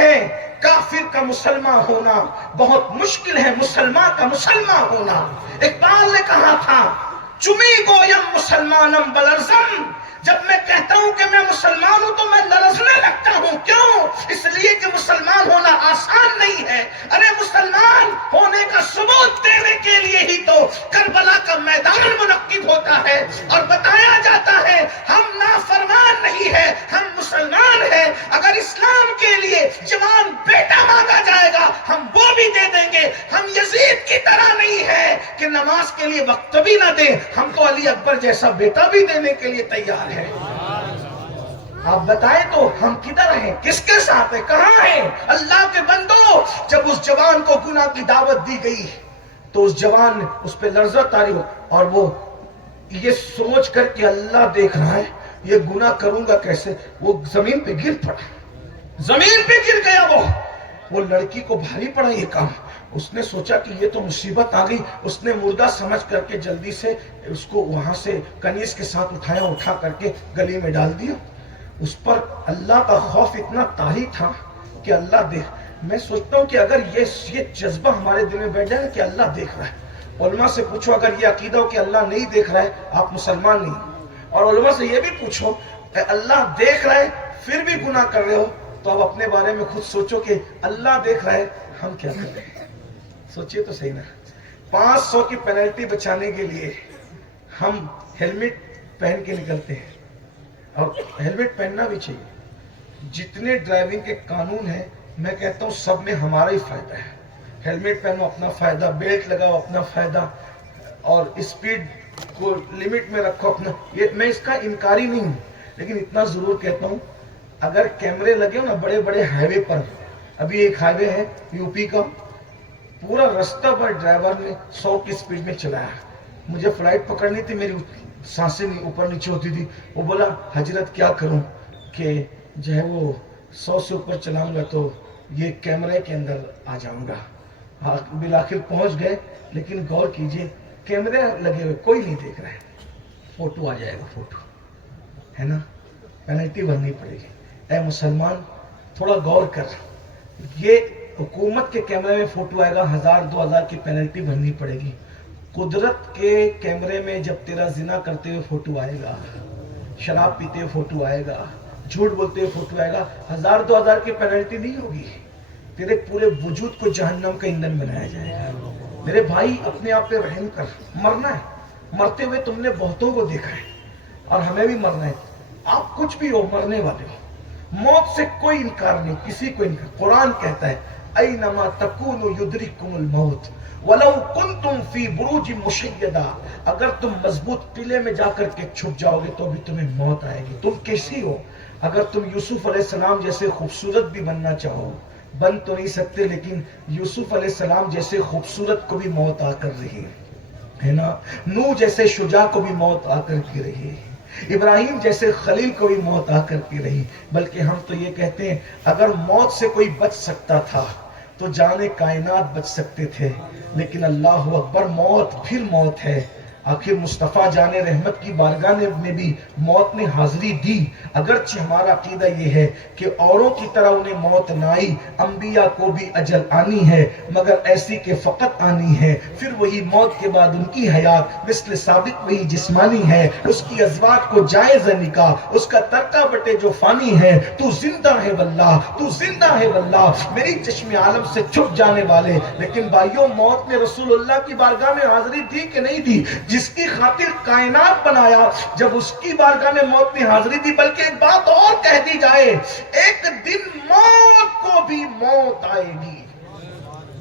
ہیں کافر کا مسلمان ہونا بہت مشکل ہے، مسلمان کا مسلمان ہونا۔ اقبال نے کہا تھا چمی گویم مسلمانم بلرزم، جب میں کہتا ہوں کہ میں مسلمان ہوں تو میں لرزنے لگتا ہوں، کیوں؟ اس لیے کہ مسلمان ہونا آسان نہیں ہے۔ ارے مسلمان ہونے کا ثبوت دینے کے لیے ہی تو کربلا کا میدان منعقد ہوتا ہے اور بتایا جاتا ہے ہم نافرمان نہیں ہے، ہم مسلمان ہیں۔ اگر اسلام کے لیے جوان بیٹا مانگا جائے گا ہم وہ بھی دے دیں گے۔ ہم یزید کی طرح نہیں ہے کہ نماز کے لیے وقت بھی نہ دیں، ہم تو علی اکبر جیسا بیٹا بھی دینے کے لیے تیار ہے۔ آپ بتائیں تو ہم کدھر ہیں، کس کے ساتھ ہیں، کہاں ہیں؟ اللہ کے بندو، جب اس جوان کو گناہ کی دعوت دی گئی تو اس جوان نے اس پہ لرزہ طاری ہو اور وہ یہ سوچ کر کہ اللہ دیکھ رہا ہے یہ گناہ کروں گا کیسے، وہ زمین پہ گر پڑا، زمین پہ گر گیا۔ وہ لڑکی کو بھاری پڑا یہ کام، اس نے سوچا کہ یہ تو مصیبت آ گئی، اس نے مردہ سمجھ کر کے جلدی سے اس کو وہاں سے کنیز کے ساتھ اٹھایا، اٹھا کر کے گلی میں ڈال دیا۔ اس پر اللہ کا خوف اتنا طاری تھا کہ اللہ دیکھ، میں سوچتا ہوں کہ اگر یہ جذبہ ہمارے دل میں بیٹھ جائے نا کہ اللہ دیکھ رہا ہے، علماء سے پوچھو اگر یہ عقیدہ ہو کہ اللہ نہیں دیکھ رہا ہے آپ مسلمان نہیں، اور علماء سے یہ بھی پوچھو کہ اللہ دیکھ رہا ہے پھر بھی گناہ کر رہے ہو تو اب اپنے بارے میں خود سوچو کہ اللہ دیکھ رہا ہے ہم کیا کر رہے ہیں۔ سوچئے تو صحیح نا، 500 کی پینلٹی بچانے کے لیے ہم ہیلمٹ پہن کے نکلتے ہیں، اور ہیلمٹ پہننا بھی چاہیے۔ جتنے ڈرائیونگ کے قانون ہیں میں کہتا ہوں سب میں ہمارا ہی فائدہ ہے۔ ہیلمٹ پہنو اپنا فائدہ، بیلٹ لگاؤ اپنا فائدہ، اور اسپیڈ کو لمٹ میں رکھو اپنا، یہ میں اس کا انکاری نہیں ہوں، لیکن اتنا ضرور کہتا ہوں اگر کیمرے لگے ہو نا بڑے بڑے ہائی وے پر، ابھی ایک ہائی وے ہے یو پی کا، پورا رستہ پر ڈرائیور نے 100 کی سپیڈ میں چلایا، مجھے فلائٹ پکڑنی تھی، میری سانسیں اوپر نیچے ہوتی تھی، وہ بولا حضرت کیا کروں کہ جو ہے وہ 100 سے اوپر چلاؤں گا تو یہ کیمرے کے اندر آ جاؤں گا۔ بالآخر پہنچ گئے، لیکن غور کیجئے کیمرے لگے ہوئے کوئی نہیں دیکھ رہا ہے، فوٹو آ جائے گا، فوٹو ہے نا، پینلٹی بھرنی پڑے گی۔ اے مسلمان تھوڑا غور کر، یہ حکومت کے کیمرے میں فوٹو آئے گا 1000-2000 کی پینلٹی بھرنی پڑے گی، قدرت کے کیمرے میں جب تیرا زنا کرتے ہوئے فوٹو آئے گا، شراب پیتے ہوئے فوٹو آئے گا، جھوٹ بولتے ہوئے فوٹو آئے گا، 1000-2000 کی پینلٹی نہیں ہوگی، تیرے پورے وجود کو جہنم کا ایندھن بنایا جائے گا۔ میرے بھائی اپنے آپ پہ رحم کر، مرنا ہے، مرتے ہوئے تم نے بہتوں کو دیکھا ہے اور ہمیں بھی مرنا ہے، آپ کچھ بھی ہو مرنے والے ہو، موت سے کوئی انکار نہیں، کسی کو انکار۔ قرآن کہتا ہے اینما تکونوا یدرککم الموت ولو کنتم فی بروج مشیدہ، اگر تم مضبوط قلعے میں جا کر کے چھپ جاؤ گے تو بھی تمہیں موت آئے گی۔ تم کیسی ہو، اگر تم یوسف علیہ السلام جیسے خوبصورت بھی بننا چاہو بن تو نہیں سکتے، لیکن یوسف علیہ السلام جیسے خوبصورت کو بھی موت آ کر رہی ہے نا، نوح جیسے شجاع کو بھی موت آ کر کے رہی، ابراہیم جیسے خلیل کو بھی موت آ کر کے رہی۔ بلکہ ہم تو یہ کہتے ہیں اگر موت سے کوئی بچ سکتا تھا تو جانے کائنات بچ سکتے تھے، لیکن اللہ اکبر موت پھر موت ہے۔ آخر مصطفیٰ جان رحمت کی بارگاہ میں بھی موت نے حاضری دی، اگرچہ ہمارا عقیدہ یہ ہے کہ اوروں کی طرح انہیں موت نہ آئی، انبیاء کو بھی اجل آنی ہے مگر ایسی کہ فقط آنی ہے، پھر وہی موت کے بعد ان کی حیات مثل سابق وہی جسمانی ہے، اس کی ازواج کو جائز نکاح، اس کا ترکہ بٹے جو فانی ہے، تو زندہ ہے واللہ، تو زندہ ہے واللہ، میری چشم عالم سے چھپ جانے والے۔ لیکن بھائیوں موت نے رسول اللہ کی بارگاہ میں حاضری دی کہ نہیں دی؟ جس کی خاطر کائنات بنایا، جب اس کی بارگاہ میں موت نے حاضری دی، بلکہ ایک بات اور کہہ دی جائے، ایک دن موت کو بھی موت آئے گی۔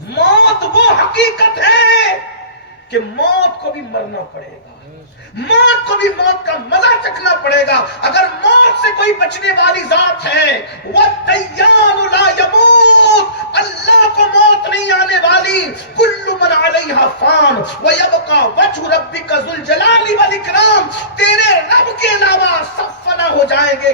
موت وہ حقیقت ہے کہ موت کو بھی مرنا پڑے گا، موت کو بھی موت کا مزہ چکھنا پڑے گا۔ اگر موت سے کوئی بچنے والی ذات ہے، وَالدَّيَّانُ لَا يَمُوتُ، اللہ کو موت نہیں آنے والی، كُلُّ مَنْ عَلَيْهَا فَانٍ وَيَبْقَى وَجْهُ رَبِّكَ ذُو الْجَلَالِ وَالْإِكْرَامِ، تیرے رب کے علاوہ سب فنا ہو جائیں گے،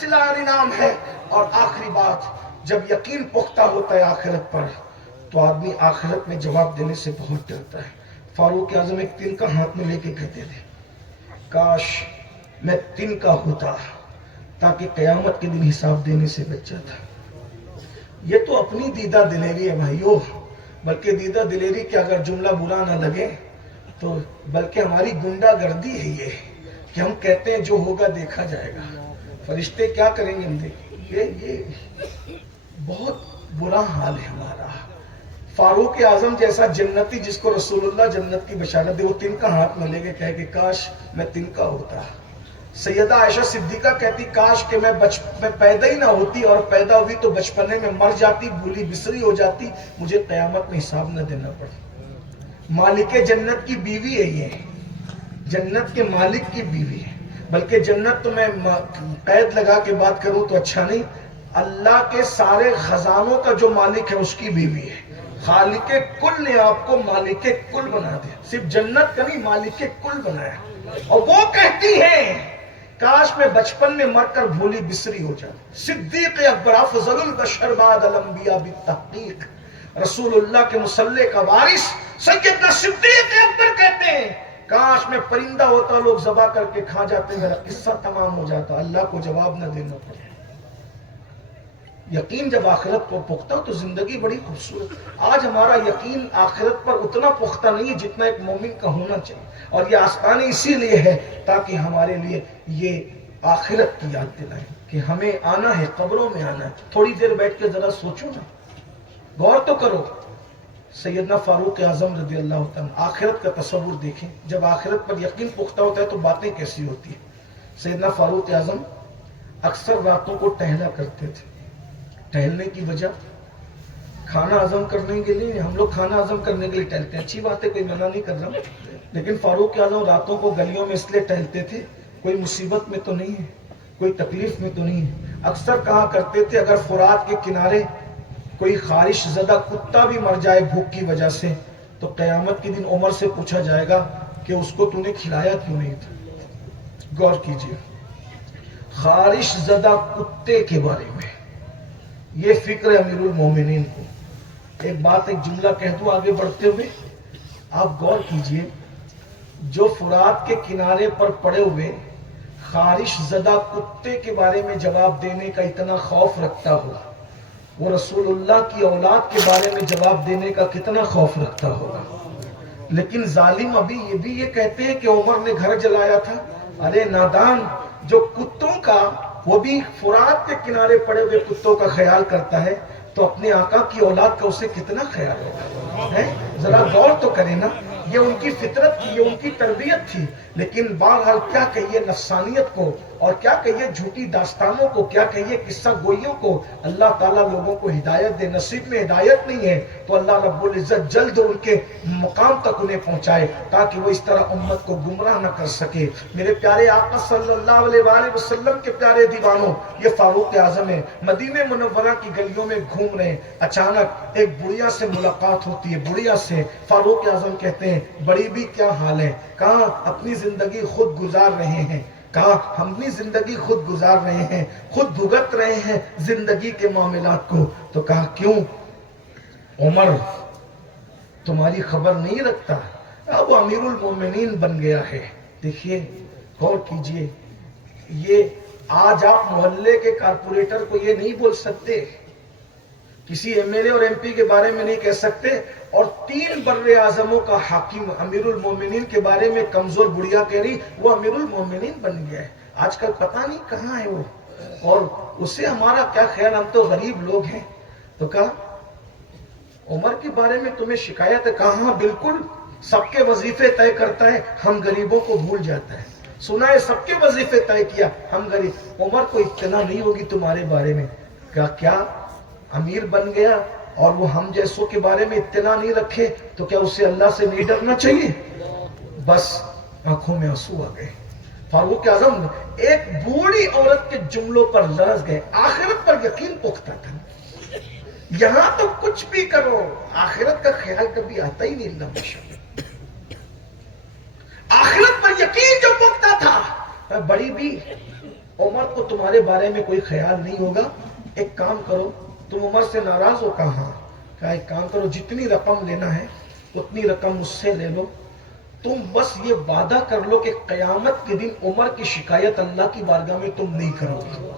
صلہ نام ہے. اور آخری بات، جب یقین پختہ ہوتا ہے آخرت پر تو آدمی آخرت میں جواب دینے سے بہت ڈرتا ہے. فاروق اعظم ایک تن کا ہاتھ میں لے کے کہتے تھے کاش میں تن کا ہوتا تاکہ قیامت کے دن حساب دینے سے بچ جاتا. یہ تو اپنی دیدہ دلیری ہے بھائیو، بلکہ دیدہ دلیری کے اگر جملہ برا نہ لگے تو بلکہ ہماری گنڈا گردی ہے یہ کہ ہم کہتے ہیں جو ہوگا دیکھا جائے گا، فرشتے کیا کریں گے ہم دیکھیں. یہ بہت برا حال ہے ہمارا. فاروق اعظم جیسا جنتی جس کو رسول اللہ جنت کی بشارت دے، وہ تن کا ہاتھ میں لے کے کہے کہ کاش میں تن کا ہوتا. سیدہ عائشہ صدیقہ کہتی کاش کہ میں پیدا ہی نہ ہوتی، اور پیدا ہوئی تو بچپنے میں مر جاتی، بھولی بسری ہو جاتی، مجھے قیامت میں حساب نہ دینا پڑے. مالک جنت کی بیوی ہے یہ، جنت کے مالک کی بیوی ہے. بلکہ جنت تو میں قید لگا کے بات کروں تو اچھا نہیں، اللہ کے سارے خزانوں کا جو مالک ہے اس کی بیوی ہے. خالق کل نے آپ کو مالک کل بنا دیا، صرف جنت کا نہیں مالک کل بنایا. اور وہ کہتی ہیں کاش میں بچپن میں مر کر بھولی بسری ہو جاؤں. صدیق اکبر افضل البشر بعد الانبیاء بالتحقیق، رسول اللہ کے مصلی کا وارث سیدنا صدیق اکبر کہتے ہیں کاش میں پرندہ ہوتا، لوگ ذبح کر کے کھا جاتے، میرا قصہ تمام ہو جاتا، اللہ کو جواب نہ دینا پڑے. یقین جب آخرت پر پختہ تو زندگی بڑی خوبصورت. آج ہمارا یقین آخرت پر اتنا پختہ نہیں ہے جتنا ایک مومن کا ہونا چاہیے. اور یہ آستانے اسی لیے ہے تاکہ ہمارے لیے یہ آخرت کی یاد دلائیں کہ ہمیں آنا ہے، قبروں میں آنا ہے. تھوڑی دیر بیٹھ کے ذرا سوچو نا، غور تو کرو. سیدنا فاروق اعظم رضی اللہ تعالیٰ آخرت کا تصور دیکھیں. جب آخرت پر یقین پختہ ہوتا ہے تو باتیں کیسی ہوتی ہیں. سیدنا فاروق اعظم اکثر راتوں کو ٹہلا کرتے تھے. ٹہلنے کی وجہ کھانا ہضم کرنے کے لیے، ہم لوگ کھانا ہضم کرنے کے لیے ٹہلتے ہیں، اچھی بات ہے، کوئی منع نہیں کر رہا، لیکن فاروق اعظم راتوں کو گلیوں میں اس لیے ٹہلتے تھے کوئی مصیبت میں تو نہیں ہے، کوئی تکلیف میں تو نہیں ہے. اکثر کہا کرتے تھے اگر فرات کے کنارے کوئی خارش زدہ کتا بھی مر جائے بھوک کی وجہ سے تو قیامت کے دن عمر سے پوچھا جائے گا کہ اس کو تو نے کھلایا کیوں نہیں تھا. غور کیجئے، خارش زدہ کتے کے بارے میں یہ فکر ہے امیر المومنین کو. ایک بات، ایک جملہ کہہ دوں آگے بڑھتے ہوئے، آپ غور کیجئے، جو فرات کے کنارے پر پڑے ہوئے خارش زدہ کتے کے بارے میں جواب دینے کا اتنا خوف رکھتا ہو، وہ رسول اللہ کی اولاد کے بارے میں جواب دینے کا کتنا خوف رکھتا ہوگا. لیکن ظالم ابھی یہ کہتے ہیں کہ عمر نے گھر جلایا تھا. ارے نادان، جو کتوں کا، وہ بھی فرات کے کنارے پڑے ہوئے کتوں کا خیال کرتا ہے تو اپنے آقا کی اولاد کا اسے کتنا خیال ہوگا. ذرا غور تو کریں نا، یہ ان کی فطرت تھی، یہ ان کی تربیت تھی. لیکن بہرحال کیا کہیے نفسانیت کو، اور کیا کہیے جھوٹی داستانوں کو، کیا کہیے قصہ گوئیوں کو. اللہ تعالیٰ لوگوں کو ہدایت دے. نصیب میں ہدایت نہیں ہے تو اللہ رب العزت جلد ان کے مقام تک انہیں پہنچائے تاکہ وہ اس طرح امت کو گمراہ نہ کر سکے. میرے پیارے آقا صلی اللہ علیہ وآلہ وسلم کے پیارے دیوانوں، یہ فاروق اعظم ہے، مدینہ منورہ کی گلیوں میں گھوم رہے ہیں. اچانک ایک بڑھیا سے ملاقات ہوتی ہے. بڑھیا سے فاروق اعظم کہتے ہیں بڑی بھی کیا حال ہے؟ کہاں اپنی زندگی خود گزار رہے ہیں، کہا ہم بھی زندگی خود گزار رہے ہیں، خود بھگت رہے ہیں زندگی کے معاملات کو. تو کہا کیوں عمر تمہاری خبر نہیں رکھتا؟ اب وہ امیر المومنین بن گیا ہے. دیکھیے غور کیجئے، یہ آج آپ محلے کے کارپوریٹر کو یہ نہیں بول سکتے، کسی ایم ایل اے اور ایم پی کے بارے میں نہیں کہہ سکتے، اور 3 بر اعظموں کا حاکم امیر المومنین کے بارے میں کمزور بڑھیا کہہ رہی وہ امیر المومنین بن گیا ہے. آج کل پتہ نہیں کہاں ہے وہ، اور اسے ہمارا کیا خیال، ہم تو غریب لوگ ہیں. تو کہا عمر کے بارے میں تمہیں شکایت ہے؟ کہاں بالکل، سب کے وظیفے طے کرتا ہے، ہم غریبوں کو بھول جاتا ہے. سنا ہے سب کے وظیفے طے کیا، ہم غریب. عمر کو اطلاع نہیں ہوگی تمہارے بارے میں؟ کیا امیر بن گیا اور وہ ہم جیسوں کے بارے میں اطلاع نہیں رکھے تو کیا اسے اللہ سے نہیں ڈرنا چاہیے؟ بس آنکھوں میں آنسو آ گئے. فاروق اعظم ایک بوڑھی عورت کے جملوں پر لرز گئے. آخرت پر یقین پختہ تھا. یہاں تو کچھ بھی کرو، آخرت کا خیال کبھی آتا ہی نہیں. اللہ ماشاءاللہ، آخرت پر یقین جو پختہ تھا. بڑی بھی عمر کو تمہارے بارے میں کوئی خیال نہیں ہوگا، ایک کام کرو، تم عمر سے ناراض ہو؟ کہاں؟ کہا ایک کام کرو، جتنی رقم لینا ہے اتنی رقم مجھ سے لے لو، تم بس یہ وعدہ کر لو کہ قیامت کے دن عمر کی شکایت اللہ کی بارگاہ میں تم نہیں کرو گے۔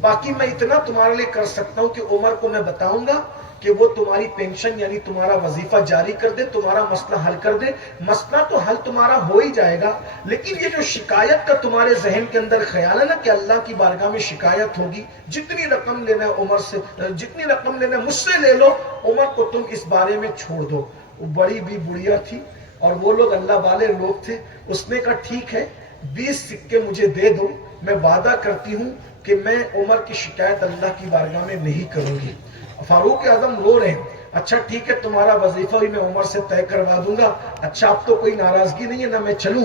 باقی میں اتنا تمہارے لیے کر سکتا ہوں کہ عمر کو میں بتاؤں گا کہ وہ تمہاری پینشن یعنی تمہارا وظیفہ جاری کر دے، تمہارا مسئلہ حل کر دے۔ مسئلہ تو حل تمہارا ہو ہی جائے گا، لیکن یہ جو شکایت کا تمہارے ذہن کے اندر خیال ہے نا کہ اللہ کی بارگاہ میں شکایت ہوگی، جتنی رقم لینا ہے عمر سے، جتنی رقم لینا ہے مجھ سے لے لو، عمر کو تم اس بارے میں چھوڑ دو۔ وہ بڑی بھی بڑھیا تھی اور وہ لوگ اللہ والے لوگ تھے، اس نے کہا ٹھیک ہے 20 سکے مجھے دے دو، میں وعدہ کرتی ہوں کہ میں عمر کی شکایت اللہ کی بارگاہ میں نہیں کروں گی۔ فاروق اعظم رو رہے ہیں، اچھا ٹھیک ہے تمہارا وظیفہ بھی میں عمر سے طے کروا دوں گا، اچھا اب تو کوئی ناراضگی نہیں ہے نا، میں چلوں؟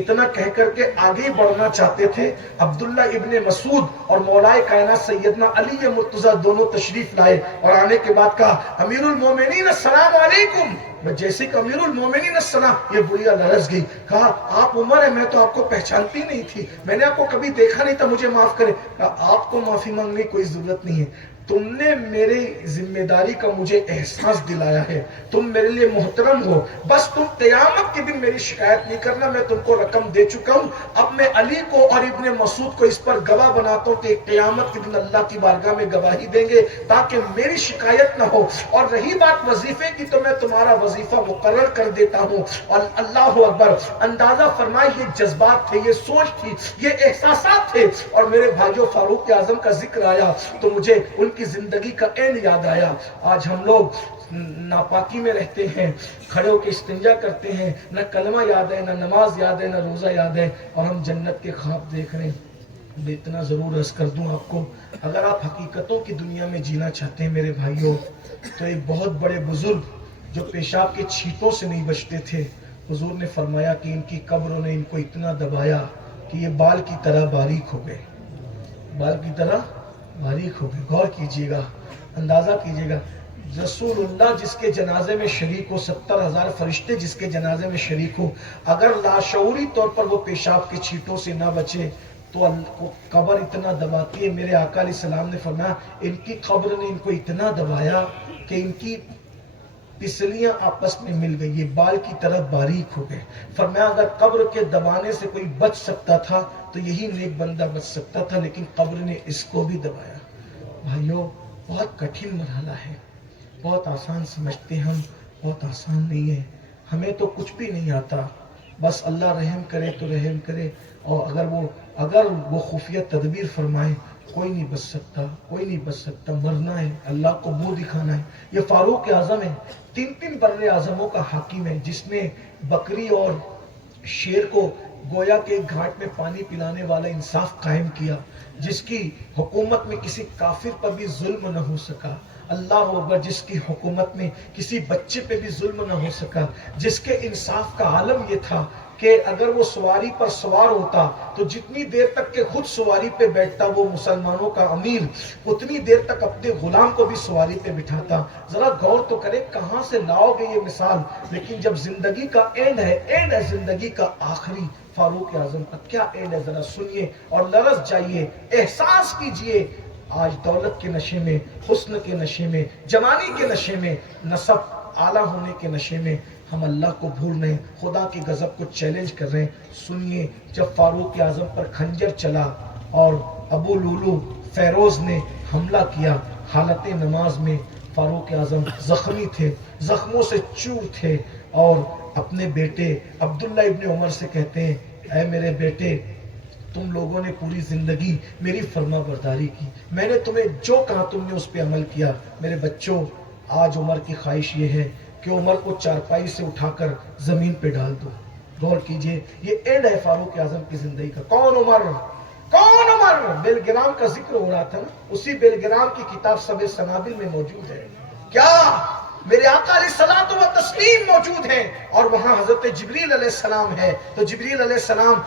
اتنا کہہ کر کے آگے بڑھنا چاہتے تھے۔ عبداللہ ابن مسعود اور مولا کائنات سیدنا علی مرتضیٰ دونوں تشریف لائے اور آنے کے بعد کہا امیر المومنین السلام علیکم۔ جیسے کہ امیر المومنین السلام، یہ بڑھیا لرز گئی، کہا آپ عمر ہیں، میں تو آپ کو پہچانتی نہیں تھی، میں نے آپ کو کبھی دیکھا نہیں تھا، مجھے معاف کریں۔ کہا آپ کو معافی مانگنے کی کوئی ضرورت نہیں ہے، تم نے میری ذمہ داری کا مجھے احساس دلایا ہے، تم میرے لیے محترم ہو، بس تم قیامت کے دن میری شکایت نہیں کرنا، میں تم کو رقم دے چکا ہوں۔ اب میں علی کو اور ابن مسعود کو اس پر گواہ بناتا ہوں کہ قیامت کے دن اللہ کی بارگاہ میں گواہی دیں گے تاکہ میری شکایت نہ ہو۔ اور رہی بات وظیفے کی تو میں تمہارا وظیفہ مقرر کر دیتا ہوں۔ اور اللہ اکبر، اندازہ فرمائے یہ جذبات تھے، یہ سوچ تھی، یہ احساسات تھے۔ اور میرے بھائیوں فاروق اعظم کا ذکر آیا تو مجھے ان کی زندگی کا اینڈ یاد آیا۔ آج ہم لوگ ناپاکی میں رہتے ہیں، کھڑے ہو کے استنجا کرتے ہیں، نہ کلمہ یاد ہے، نہ نماز یاد ہے، نہ روزہ یاد ہے، اور ہم جنت کے خواب دیکھ رہے ہیں۔ میں اتنا ضرور عرض کر دوں آپ کو، اگر آپ حقیقتوں کی دنیا میں جینا چاہتے ہیں میرے بھائیوں، تو ایک بہت بڑے بزرگ جو پیشاب کے چھینٹوں سے نہیں بچتے تھے، حضور نے فرمایا کہ ان کی قبروں نے ان کو اتنا دبایا کہ یہ بال کی طرح باریک ہو گئے، بال کی طرح باریک ہو گئے۔ غور کیجئے گا، اندازہ کیجئے گا، رسول اللہ جس کے جنازے میں شریک ہو، 70,000 فرشتے جس کے جنازے میں شریک ہو، اگر لاشعوری طور پر وہ پیشاب کے چھینٹوں سے نہ بچے تو قبر اتنا دباتی ہے۔ میرے آقا علیہ السلام نے فرمایا ان کی قبر نے ان کو اتنا دبایا کہ ان کی پسلیاں آپس میں مل گئی، یہ بال کی طرح باریک ہو گئے۔ فرمایا اگر قبر کے دبانے سے کوئی بچ سکتا تھا تو یہی نیک بندہ بچ سکتا تھا، لیکن قبر نے اس کو بھی دبایا۔ بھائیوں بہت کٹھن مرحلہ ہے، بہت آسان سمجھتے ہم، بہت آسان نہیں ہے، ہمیں تو کچھ بھی نہیں آتا، بس اللہ رحم کرے تو رحم کرے، اور اگر وہ خفیہ تدبیر فرمائے کوئی نہیں بچ سکتا، کوئی نہیں بچ سکتا، مرنا ہے، اللہ کو منہ دکھانا ہے۔ یہ فاروق اعظم ہے، 3 بر اعظموں کا حاکم ہے، جس نے بکری اور شیر کو گویا کے گھاٹ میں پانی پلانے والا انصاف قائم کیا، جس کی حکومت میں کسی کافر پر بھی ظلم نہ ہو سکا، اللہ اکبر، جس کی حکومت میں کسی بچے پہ بھی ظلم نہ ہو سکا، جس کے انصاف کا عالم یہ تھا کہ اگر وہ سواری پر سوار ہوتا تو جتنی دیر تک کہ خود سواری پہ بیٹھتا وہ مسلمانوں کا امیر، اتنی دیر تک اپنے غلام کو بھی سواری پہ بٹھاتا۔ ذرا غور تو کرے کہاں سے لاؤ گے یہ مثال، لیکن جب زندگی کا اینڈ ہے زندگی کا آخری، فاروق اعظم کا کیا اینڈ ہے ذرا سنیے اور لرز جائیے، احساس کیجئے۔ آج دولت کے نشے میں، حسن کے نشے میں، جوانی کے نشے میں، نسب اعلیٰ ہونے کے نشے میں ہم اللہ کو بھول رہے ہیں، خدا کی غضب کو چیلنج کر رہے ہیں۔ سنیے جب فاروق اعظم پر خنجر چلا اور ابو لولو فیروز نے حملہ کیا، حالت نماز میں فاروق اعظم زخمی تھے، زخموں سے چور تھے، اور اپنے بیٹے عبداللہ ابن عمر سے کہتے ہیں اے میرے بیٹے، تم لوگوں نے پوری زندگی میری فرما برداری کی، میں نے تمہیں جو کہا تم نے اس پہ عمل کیا، میرے بچوں آج عمر کی خواہش یہ ہے کہ عمر کو چارپائی سے اٹھا کر زمین پہ ڈال دو۔ غور کیجئے، یہ اینڈ ہے فاروق اعظم کی زندگی کا۔ کون عمر؟ کون عمر؟ بیل گرام کا ذکر ہو رہا تھا نا، اسی بیل گرام کی کتاب سب سنابل میں موجود ہے۔ کیا میرے آقا علیہ السلام و تسلیم موجود ہیں، اور وہاں حضرت جبریل علیہ السلام ہے، تو جبریل علیہ السلام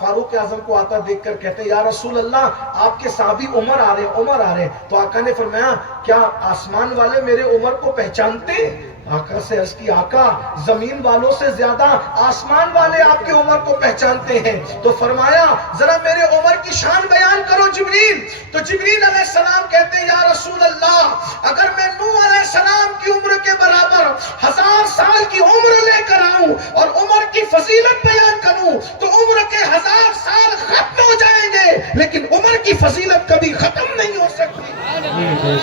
فاروق اعظم کو آتا دیکھ کر کہتے ہیں یا رسول اللہ آپ کے صحابی عمر آ رہے ہیں، عمر آ رہے ہیں۔ تو آقا نے فرمایا کیا آسمان والے میرے عمر کو پہچانتے ہیں؟ آقا سے عرض کی آقا زمین والوں سے زیادہ آسمان والے آپ کی عمر کو پہچانتے ہیں. تو فرمایا ذرا میرے عمر کی شان بیان کرو جبریل. تو جبریل علیہ السلام کہتے ہیں یا رسول اللہ اگر میں نوح علیہ السلام کی عمر کے برابر 1000 سال کی عمر لے کر آؤں اور عمر کی فضیلت بیان کروں تو عمر کے 1000 سال ختم ہو جائیں گے لیکن عمر کی فضیلت کبھی ختم نہیں ہو سکتی.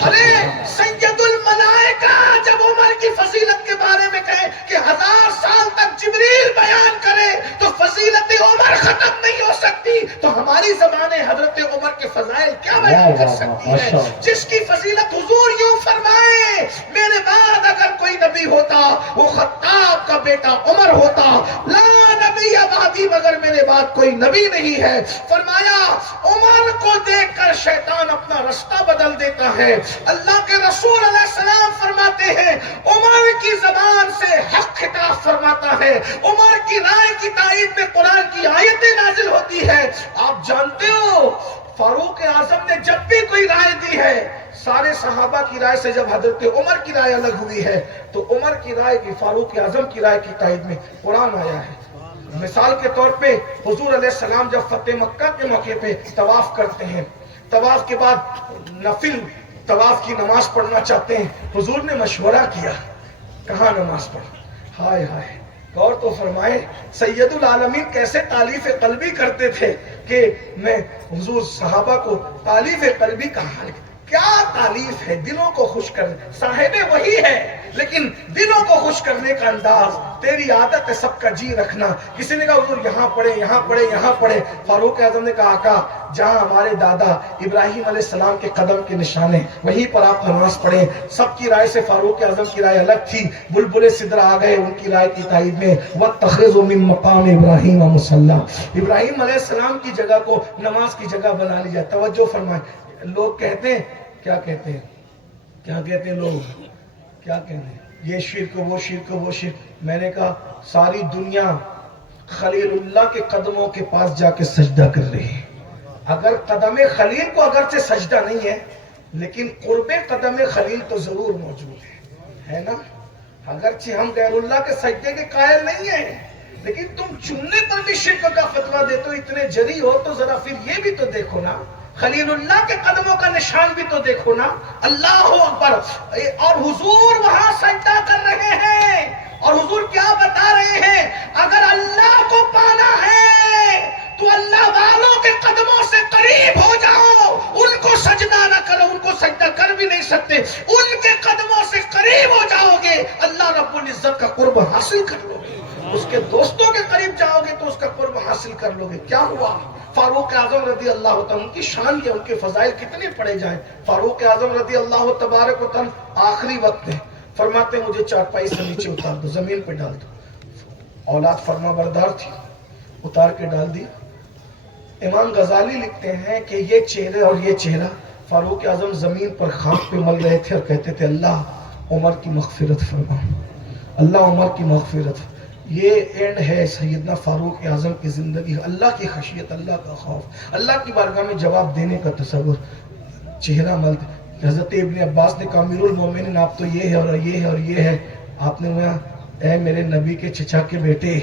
ارے سید الملائکہ جب عمر کی فضیلت کے بارے میں کہے کہ 1000 سال تک جبریل بیان کرے تو فضیلت عمر ختم نہیں ہو سکتی تو ہماری زبان حضرت عمر کے فضائل کیا بیان کر سکتی ہے؟ جس کی فضیلت حضور یوں فرمائے میرے بعد اگر کوئی نبی ہوتا وہ خطاب کا بیٹا عمر ہوتا. لا نبی بعدی مگر میرے بعد کوئی نبی نہیں ہے. فرمایا عمر کو دیکھ کر شیطان اپنا رستہ بدل دیتا ہے. اللہ کے رسول علیہ السلام فرماتے ہیں عمر کی زبان سے حق خطاب فرماتا ہے. عمر کی رائے کی تائید میں قرآن کی آیتیں نازل ہوتی ہے. آپ جانتے ہو فاروق اعظم نے جب بھی کوئی رائے دی ہے سارے صحابہ کی رائے سے جب حضرت عمر کی رائے الگ ہوئی ہے تو عمر کی رائے کی فاروق اعظم کی رائے کی تائید میں قرآن آیا ہے. مثال کے طور پہ حضور علیہ السلام جب فتح مکہ کے موقع پہ طواف کرتے ہیں طواف کے بعد نفل طواف کی نماز پڑھنا چاہتے ہیں حضور نے مشورہ کیا کہاں نماز پڑھ. ہائے ہائے غور تو فرمائے سید العالمین کیسے تالیف قلبی کرتے تھے کہ میں حضور صحابہ کو تالیف قلبی کا حال کیا تعلیف ہے دلوں کو خوش کرنے صاحب وہی ہے لیکن دلوں کو خوش کرنے کا انداز تیری عادت ہے سب کا جی رکھنا. کسی نے کہا حضور یہاں پڑھے یہاں پڑھے یہاں پڑھے. فاروق اعظم نے کہا آقا جہاں ہمارے دادا ابراہیم علیہ السلام کے قدم کے نشان ہیں وہیں پر آپ نماز پڑھیں. سب کی رائے سے فاروق اعظم کی رائے الگ تھی. بلبل سدرہ آ گئے ان کی رائے کی تائید میں وَاتَّخِذُوا مِن مَقَامِ إِبْرَاهِيمَ مُصَلًّى ابراہیم علیہ السلام کی جگہ کو نماز کی جگہ بنا لی جائے. توجہ فرمائیں. لوگ کہتے ہیں کیا کہتے ہیں لوگ کیا کہتے ہیں یہ شرک وہ شرک وہ شرک. میں نے کہا ساری دنیا خلیل اللہ کے قدموں کے پاس جا کے سجدہ کر رہی ہے. اگر قدم خلیل کو اگرچہ سجدہ نہیں ہے لیکن قرب قدم خلیل تو ضرور موجود ہے نا. اگرچہ ہم غیر اللہ کے سجدے کے قائل نہیں ہیں لیکن تم چننے پر بھی شرک کا فتویٰ دیتے ہو. اتنے جری ہو تو ذرا پھر یہ بھی تو دیکھو نا خلیل اللہ کے قدموں کا نشان بھی تو دیکھو نا. اللہ اکبر. اور حضور وہاں سجدہ کر رہے ہیں اور حضور کیا بتا رہے ہیں اگر اللہ کو پانا ہے تو اللہ والوں کے قدموں سے قریب ہو جاؤ. ان کو سجدہ نہ کرو ان کو سجدہ کر بھی نہیں سکتے. ان کے قدموں سے قریب ہو جاؤ گے اللہ رب العزت کا قرب حاصل کر لو گے. اس کے دوستوں کے قریب جاؤ گے تو اس کا قرب حاصل کر لو گے. کیا ہوا فاروق اعظم رضی اللہ تعالیٰ ان کی شان یہ ان کے فضائل کتنے پڑے جائیں. فاروق اعظم رضی اللہ تبارک و تعالیٰ آخری وقت میں فرماتے ہیں مجھے چارپائی سے نیچے اتار دو زمین پہ ڈال دو. اولاد فرما بردار تھی اتار کے ڈال دی. امام غزالی لکھتے ہیں کہ یہ چہرے اور یہ چہرہ فاروق اعظم زمین پر خاک پہ مل رہے تھے اور کہتے تھے اللہ عمر کی مغفرت فرما اللہ عمر کی مغفرت. یہ اینڈ ہے سیدنا فاروق اعظم کی زندگی. اللہ کی خشیت اللہ کا خوف اللہ کی بارگاہ میں جواب دینے کا تصور چہرہ ملد. حضرت ابن عباس نے کہا امیر المومنین آپ تو یہ ہے اور یہ ہے اور یہ ہے. آپ نے کہا اے میرے نبی کے چچا کے بیٹے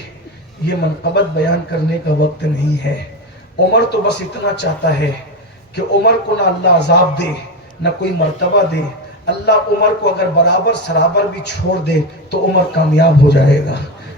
یہ منقبت بیان کرنے کا وقت نہیں ہے. عمر تو بس اتنا چاہتا ہے کہ عمر کو نہ اللہ عذاب دے نہ کوئی مرتبہ دے. اللہ عمر کو اگر برابر سرابر بھی چھوڑ دے تو عمر کامیاب ہو جائے گا.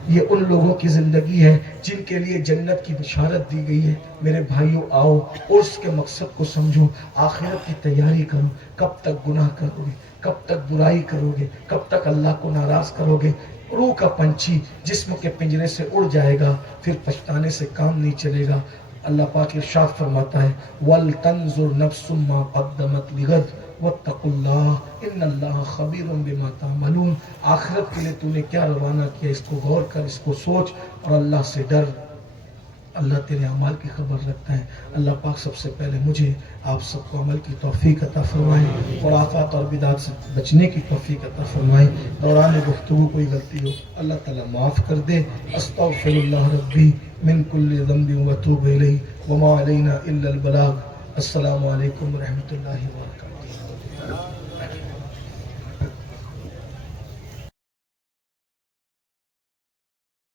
یہ ان لوگوں کی زندگی ہے جن کے لیے جنت کی بشارت دی گئی ہے. میرے بھائیوں آؤ عرس کے مقصد کو سمجھو آخرت کی تیاری کرو. کب تک گناہ کرو گے کب تک برائی کرو گے کب تک اللہ کو ناراض کرو گے. روح کا پنچھی جسم کے پنجرے سے اڑ جائے گا پھر پچھتانے سے کام نہیں چلے گا. اللہ پاک ارشاد فرماتا ہے وَلْتَنْظُرْ نَفْسٌ مَا قَدَّمَتْ لِغَدٍ وَاتَّقُوا اللَّهَ إِنَّ اللَّهَ خَبِيرٌ بِمَا تَعْمَلُونَ. آخرت کے لیے تو نے کیا روانہ کیا اس کو غور کر اس کو سوچ اور اللہ سے ڈر. اللہ تیرے اعمال کی خبر رکھتا ہے. اللہ پاک سب سے پہلے مجھے آپ سب کو عمل کی توفیق عطا فرمائے. خرافات اور بدعات سے بچنے کی توفیق عطا فرمائے. دوران گفتگو کوئی غلطی ہو اللہ تعالیٰ معاف کر دے. استغفر اللہ ربی من کل ذنب واتوب الیہ وما علینا الا البلاغ. السلام علیکم ورحمۃ اللہ وبرکاتہ.